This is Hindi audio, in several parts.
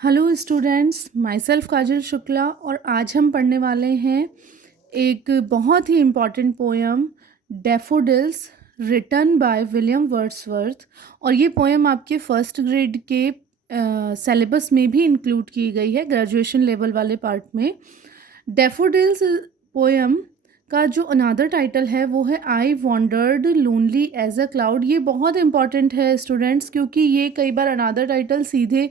Hello students, myself Kajal Shukla और आज हम पढ़ने वाले हैं एक बहुत ही important poem daffodils written by William Wordsworth. और ये पोएम आपके फर्स्ट ग्रेड के सिलेबस में भी इंक्लूड की गई है, ग्रेजुएशन लेवल वाले पार्ट में। डैफोडिल्स पोएम का जो अनदर टाइटल है वो है I wandered lonely as a cloud. ये बहुत इंपॉर्टेंट है स्टूडेंट्स, क्योंकि ये कई बार अनदर टाइटल सीधे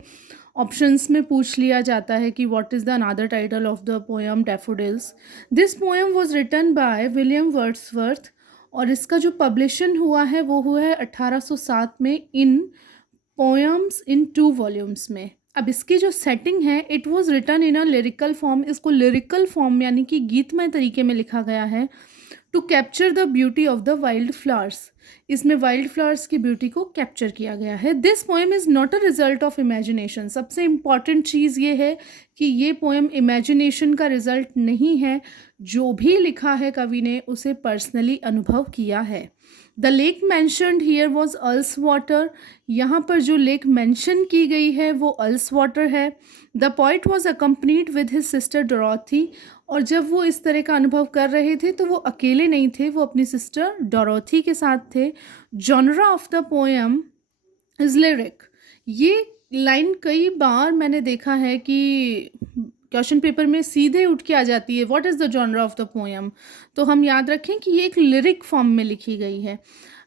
ऑप्शंस में पूछ लिया जाता है कि what is the another title of the poem daffodils. This poem was written by William Wordsworth और इसका जो पब्लिशन हुआ है वो हुआ है 1807 में इन पोएम्स इन 2 वॉल्यूम्स में। अब इसकी जो सेटिंग है, it was written in a lyrical form. इसको लिरिकल फॉर्म यानी कि गीतमय तरीके में लिखा गया है to capture the beauty of the wild flowers. इसमें वाइल्ड फ्लावर्स की ब्यूटी को कैप्चर किया गया है। This poem is not a result of imagination. सबसे इम्पॉर्टेंट चीज़ ये है कि ये पोएम इमेजिनेशन का रिजल्ट नहीं है। जो भी लिखा है कवि ने उसे पर्सनली अनुभव किया है। The lake mentioned here was Ullswater. यहाँ पर जो लेक मैंशन की गई है वो अल्स वाटर है। The poet was accompanied with his sister Dorothy. और जब वो इस तरह का अनुभव कर रहे थे तो वो अकेले नहीं थे, वो अपनी सिस्टर डोरोथी के साथ थे। Genre of the poem is lyric. ये लाइन कई बार मैंने देखा है कि क्वेश्चन पेपर में सीधे उठ के आ जाती है, what is the genre of the poem. तो हम याद रखें कि ये एक लिरिक फॉर्म में लिखी गई है।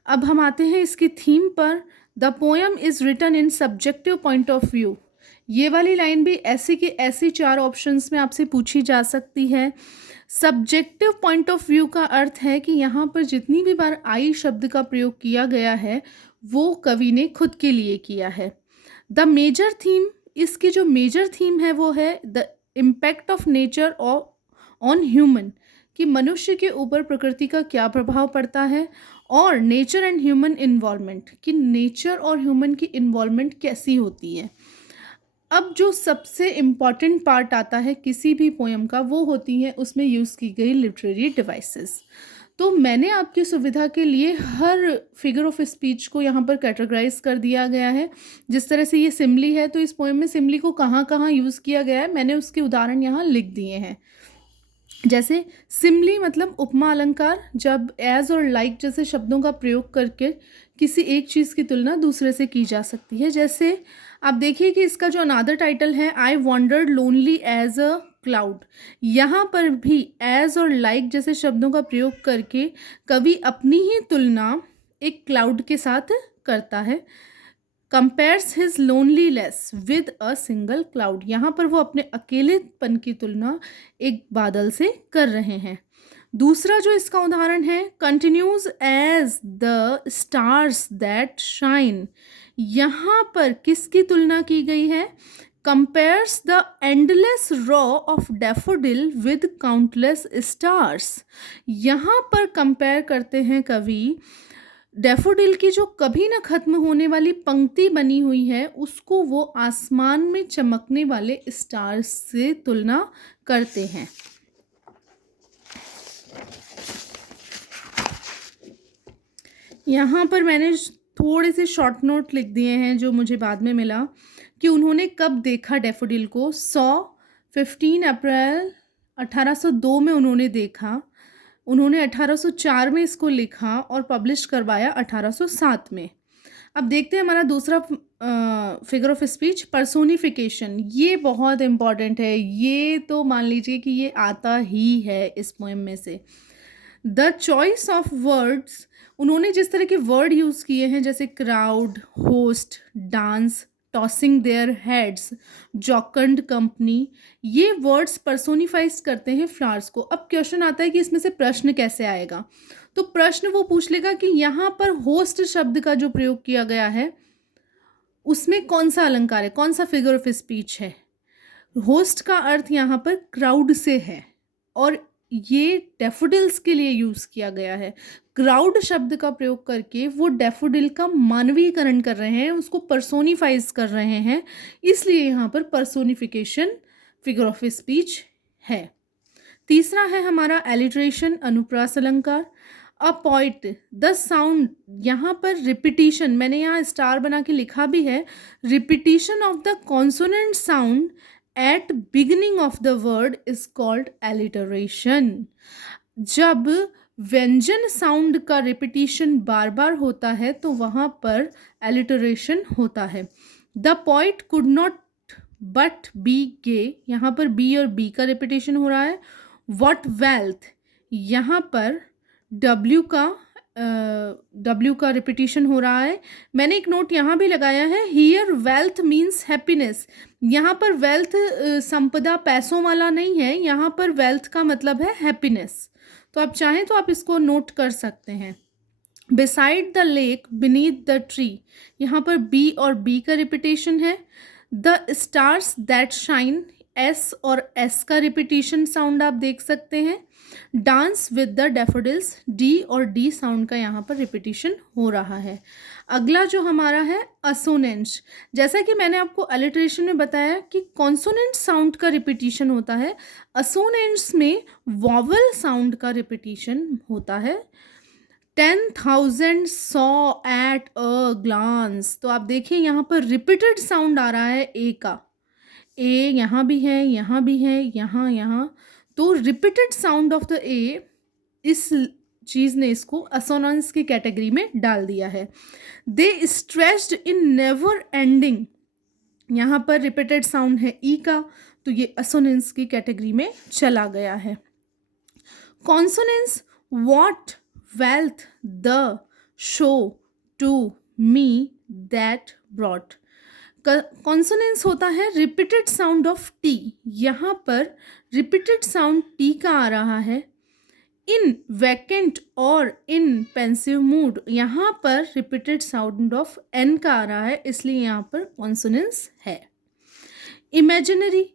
अब हम आते हैं इसकी थीम पर। The poem is written in subjective point of view. ये वाली लाइन भी ऐसी की ऐसी 4 ऑप्शंस में आपसे पूछी जा सकती है। सब्जेक्टिव पॉइंट ऑफ व्यू का अर्थ है कि यहाँ पर जितनी भी बार आई शब्द का प्रयोग किया गया है वो कवि ने खुद के लिए किया है। द मेजर थीम, इसकी जो मेजर थीम है वो है the impact of nature on human, कि मनुष्य के ऊपर प्रकृति का क्या प्रभाव पड़ता है, और नेचर एंड ह्यूमन इन्वॉल्वमेंट, कि नेचर और ह्यूमन की इन्वॉल्वमेंट कैसी होती है। अब जो सबसे इम्पॉर्टेंट पार्ट आता है किसी भी पोएम का, वो होती है उसमें यूज़ की गई लिटरेरी डिवाइसेस। तो मैंने आपकी सुविधा के लिए हर फिगर ऑफ स्पीच को यहाँ पर कैटेगराइज कर दिया गया है। जिस तरह से ये सिमली है तो इस पोएम में सिमली को कहाँ कहाँ यूज़ किया गया है मैंने उसके उदाहरण यहाँ लिख दिए हैं। जैसे सिमली मतलब उपमा अलंकार, जब एज और लाइक जैसे शब्दों का प्रयोग करके किसी एक चीज़ की तुलना दूसरे से की जा सकती है। जैसे आप देखिए कि इसका जो अनादर टाइटल है I wandered lonely as a cloud, यहाँ पर भी एज और लाइक जैसे शब्दों का प्रयोग करके कवि अपनी ही तुलना एक क्लाउड के साथ करता है। Compares his loneliness with a single cloud, यहाँ पर वो अपने अकेलेपन की तुलना एक बादल से कर रहे हैं। दूसरा जो इसका उदाहरण है, continues as the stars that shine, यहाँ पर किसकी तुलना की गई है? Compares the endless row of daffodil with countless stars, यहाँ पर कंपेयर करते हैं कवि डैफोडिल की जो कभी ना खत्म होने वाली पंक्ति बनी हुई है उसको वो आसमान में चमकने वाले स्टार्स से तुलना करते हैं। यहाँ पर मैंने थोड़े से शॉर्ट नोट लिख दिए हैं जो मुझे बाद में मिला कि उन्होंने कब देखा डैफोडिल को। 15 अप्रैल 1802 में उन्होंने देखा। उन्होंने 1804 में इसको लिखा और पब्लिश करवाया 1807 में। अब देखते हैं हमारा दूसरा फिगर ऑफ स्पीच, पर्सोनिफिकेशन। ये बहुत इम्पॉर्टेंट है, ये तो मान लीजिए कि ये आता ही है इस पोएम में से। द चॉइस ऑफ वर्ड्स, उन्होंने जिस तरह के वर्ड यूज़ किए हैं जैसे crowd, host, dance, tossing their heads, jocund company, ये वर्ड्स पर्सोनिफाइज करते हैं फ्लावर्स को। अब क्वेश्चन आता है कि इसमें से प्रश्न कैसे आएगा। तो प्रश्न वो पूछ लेगा कि यहाँ पर होस्ट शब्द का जो प्रयोग किया गया है उसमें कौन सा अलंकार है, कौन सा फिगर ऑफ स्पीच है। होस्ट का अर्थ यहाँ पर क्राउड से है और ये डैफोडिल्स के लिए यूज़ किया गया है। क्राउड शब्द का प्रयोग करके वो डैफोडिल का मानवीकरण कर रहे हैं, उसको पर्सोनिफाइज कर रहे हैं, इसलिए यहाँ पर पर्सोनिफिकेशन फिगर ऑफ स्पीच है। तीसरा है हमारा एलिट्रेशन, अनुप्रास अलंकार। अ पॉइंट द साउंड, यहाँ पर रिपीटिशन, मैंने यहाँ स्टार बना के लिखा भी है, repetition of the consonant sound at beginning of the word is called alliteration. जब व्यंजन साउंड का रिपीटिशन बार बार होता है तो वहाँ पर एलिटरेशन होता है। The poet could not but be gay, यहाँ पर बी और बी का रिपीटेशन हो रहा है। वॉट वेल्थ, यहाँ पर डब्ल्यू का रिपीटिशन हो रहा है। मैंने एक नोट यहाँ भी लगाया है, हियर वेल्थ मीन्स हैप्पीनेस। यहाँ पर वेल्थ संपदा पैसों वाला नहीं है, यहाँ पर वेल्थ का मतलब है हैप्पीनेस। तो आप चाहें तो आप इसको नोट कर सकते हैं। Beside the lake beneath the tree, यहाँ पर बी और बी का रिपीटेशन है। The stars that shine, S और एस का रिपीटिशन साउंड आप देख सकते हैं। Dance with the daffodils, D और डी साउंड का यहाँ पर रिपीटिशन हो रहा है। अगला जो हमारा है असोनेंट्स, जैसा कि मैंने आपको अलिट्रेशन में बताया कि कॉन्सोनेंट साउंड का रिपीटिशन होता है, असोनेंट्स में वॉवल साउंड का रिपीटिशन होता है। 10,000 सॉ एट अ ग्लांस, तो आप देखिए यहाँ पर रिपीटेड साउंड आ रहा है ए का, ए यहाँ भी है, यहाँ भी है, यहाँ, तो रिपीटेड साउंड ऑफ द ए, इस चीज़ ने इसको असोनेंस की कैटेगरी में डाल दिया है। दे स्ट्रेस्ड इन नेवर एंडिंग, यहाँ पर रिपीटेड साउंड है ई का, तो ये असोनेंस की कैटेगरी में चला गया है। Consonance, what wealth the show to me that brought. Consonance होता है रिपीटेड साउंड ऑफ टी, यहाँ पर रिपीटेड साउंड टी का आ रहा है। इन वैकेंट और इन पेंसिव मूड, यहाँ पर रिपीटेड साउंड ऑफ एन का आ रहा है, इसलिए यहाँ पर कॉन्सोनेंस है। इमेजिनरी,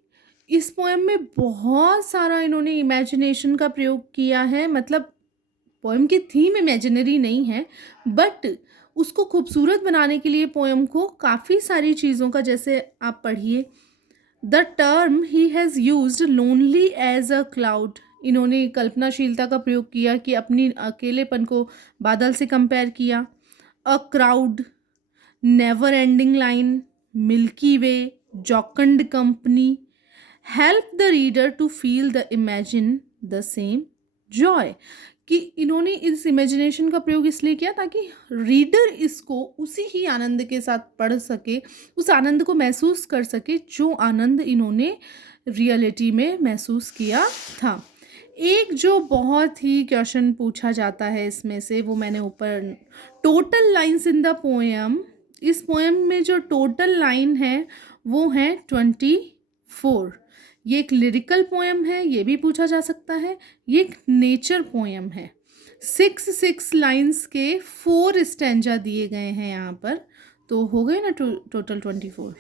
इस पोएम में बहुत सारा इन्होंने इमेजिनेशन का प्रयोग किया है, मतलब पोएम की थीम इमेजिनरी नहीं है, बट उसको खूबसूरत बनाने के लिए पोएम को काफ़ी सारी चीज़ों का, जैसे आप पढ़िए, the term he has used lonely as a cloud, इन्होंने कल्पनाशीलता का प्रयोग किया कि अपनी अकेलेपन को बादल से कंपेयर किया। A crowd, never ending line, milky way, jocund company, help the reader to feel the imagine the same joy, कि इन्होंने इस इमेजिनेशन का प्रयोग इसलिए किया ताकि रीडर इसको उसी ही आनंद के साथ पढ़ सके, उस आनंद को महसूस कर सके जो आनंद इन्होंने रियलिटी में महसूस किया था। एक जो बहुत ही क्वेश्चन पूछा जाता है इसमें से, वो मैंने ऊपर, total lines in the poem, इस पोएम में जो टोटल लाइन है वो है 24। ये एक लिरिकल पोएम है, ये भी पूछा जा सकता है। ये एक नेचर पोएम है। 6 लाइन्स के 4 स्टैंजा दिए गए हैं यहाँ पर, तो हो गए ना टोटल 24।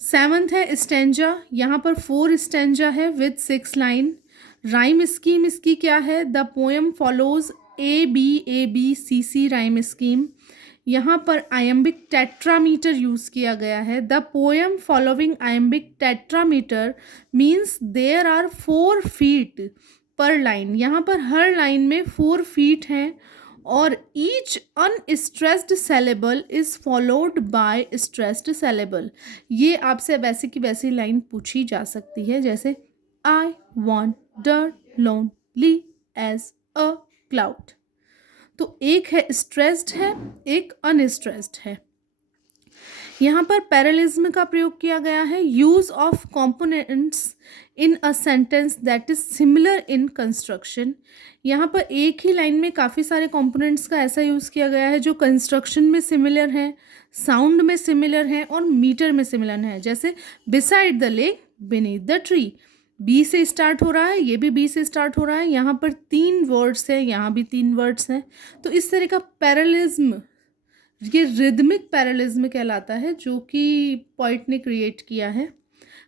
7th है स्टैंजा, यहाँ पर 4 स्टैंजा है विद 6 लाइन। राइम स्कीम इसकी क्या है? The poem follows ABABCC rhyme scheme. यहाँ पर आयम्बिक टेट्रामीटर यूज़ किया गया है। The poem following iambic tetrameter means there are 4 feet per line, यहाँ पर हर लाइन में 4 फीट हैं, और each unstressed syllable is followed by stressed syllable. ये आपसे वैसे की वैसी लाइन पूछी जा सकती है, जैसे I wander lonely as a cloud. तो एक है स्ट्रेस्ड है, एक अनस्ट्रेस्ड है। यहाँ पर पैरेलिज्म का प्रयोग किया गया है। Use of components in a sentence that is similar in construction. यहाँ पर एक ही लाइन में काफ़ी सारे कॉम्पोनेंट्स का ऐसा यूज़ किया गया है जो कंस्ट्रक्शन में सिमिलर हैं, साउंड में सिमिलर हैं और मीटर में सिमिलर हैं। जैसे beside the lake beneath the tree, B से स्टार्ट हो रहा है, ये भी बी से स्टार्ट हो रहा है, यहाँ पर 3 वर्ड्स हैं, यहाँ भी 3 वर्ड्स हैं। तो इस तरह का पैरेलिज्म, ये रिदमिक पैरेलिज्म कहलाता है, जो कि पोएट ने क्रिएट किया है।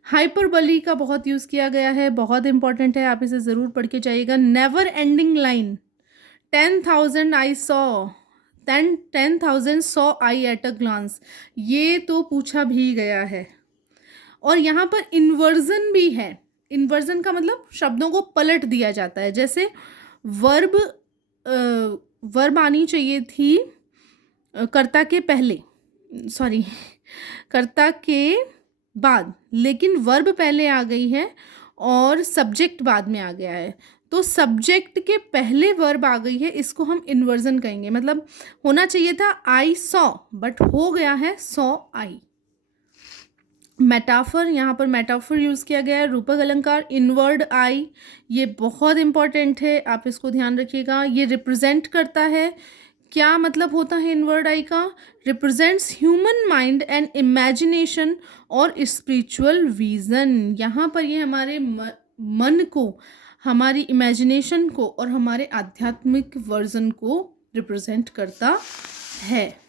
हाइपरबली का बहुत यूज़ किया गया है, बहुत इंपॉर्टेंट है, आप इसे ज़रूर पढ़ के जाइएगा। Never ending line, 10,000 saw I at a glance, ये तो पूछा भी गया है। और यहाँ पर इन्वर्जन भी है। इन्वर्जन का मतलब शब्दों को पलट दिया जाता है, जैसे वर्ब वर्ब आनी चाहिए थी कर्ता के पहले, सॉरी कर्ता के बाद, लेकिन वर्ब पहले आ गई है और सब्जेक्ट बाद में आ गया है। तो सब्जेक्ट के पहले वर्ब आ गई है, इसको हम इन्वर्जन कहेंगे। मतलब होना चाहिए था आई सॉ, बट हो गया है सॉ आई। मेटाफर, यहाँ पर मेटाफर यूज़ किया गया है। रूपक अलंकार, इनवर्ड आई, ये बहुत इंपॉर्टेंट है, आप इसको ध्यान रखिएगा। ये रिप्रेजेंट करता है, क्या मतलब होता है इनवर्ड आई का? Represents human mind and imagination और स्पिरिचुअल विजन। यहाँ पर ये हमारे मन को, हमारी इमेजिनेशन को और हमारे आध्यात्मिक वर्जन को रिप्रेजेंट करता है।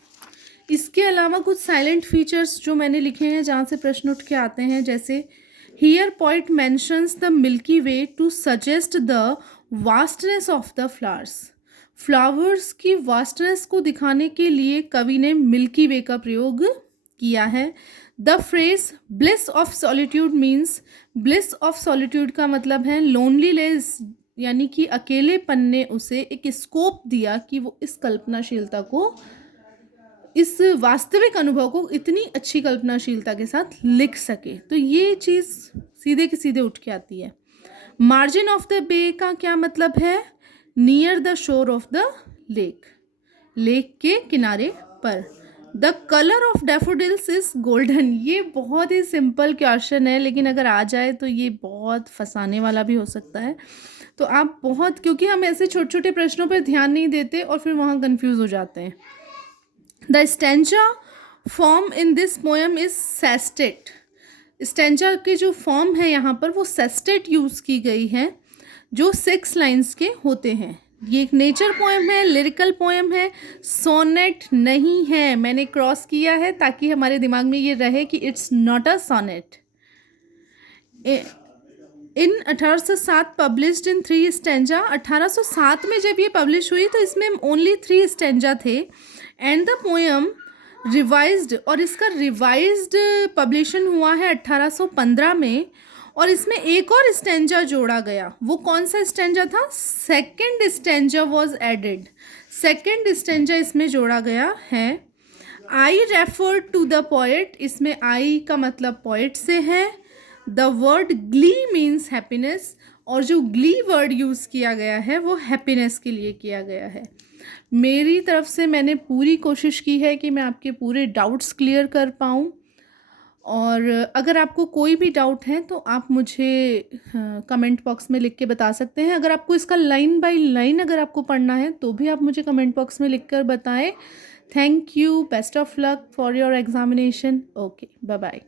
इसके अलावा कुछ साइलेंट फीचर्स जो मैंने लिखे हैं जहाँ से प्रश्न उठ के आते हैं, जैसे here poet mentions the Milky Way to suggest the vastness of the flowers. Flowers की वास्टनेस को दिखाने के लिए कवि ने मिल्की वे का प्रयोग किया है। The phrase bliss of solitude means, bliss of solitude का मतलब है लोनलीनेस, यानी कि अकेलेपन ने उसे एक स्कोप दिया कि वो इस कल्पनाशीलता को, इस वास्तविक अनुभव को इतनी अच्छी कल्पनाशीलता के साथ लिख सके। तो ये चीज़ सीधे के सीधे उठ के आती है। मार्जिन ऑफ द बे का क्या मतलब है? Near the shore of the lake, lake के किनारे पर। The colour of daffodils is golden. ये बहुत ही सिंपल क्वेश्चन है, लेकिन अगर आ जाए तो ये बहुत फंसाने वाला भी हो सकता है। तो आप बहुत, क्योंकि हम ऐसे छोटे छोटे प्रश्नों पर ध्यान नहीं देते और फिर वहाँ कंफ्यूज हो जाते हैं। The stanza form in this poem is sestet. Stanza की जो फॉर्म है यहाँ पर वो सेस्टेट यूज़ की गई है, जो 6 लाइन्स के होते हैं। ये एक नेचर पोएम है, लिरिकल पोएम है, सोनेट नहीं है। मैंने क्रॉस किया है ताकि हमारे दिमाग में ये रहे कि it's not a sonnet. In 1807 published in 3 stanza. 1807 में जब ये पब्लिश हुई तो इसमें ओनली 3 स्टेंजा थे। एंड द पोएम रिवाइज्ड, और इसका रिवाइज्ड पब्लिशन हुआ है 1815 में, और इसमें एक और स्टेंजा जोड़ा गया। वो कौन सा स्टेंजा था? Second stanza was added. Second stanza इसमें जोड़ा गया है। I refer to the poet, इसमें आई का मतलब पोएट से है। The word glee means happiness, और जो ग्ली वर्ड यूज़ किया गया है वो हैप्पीनेस के लिए किया गया है। मेरी तरफ से मैंने पूरी कोशिश की है कि मैं आपके पूरे डाउट्स क्लियर कर पाऊँ, और अगर आपको कोई भी डाउट है तो आप मुझे कमेंट बॉक्स में लिख के बता सकते हैं। अगर आपको इसका लाइन बाय लाइन अगर आपको पढ़ना है तो भी आप मुझे कमेंट बॉक्स में लिख कर बताएं। Thank you, best of luck for your examination. Okay, bye bye.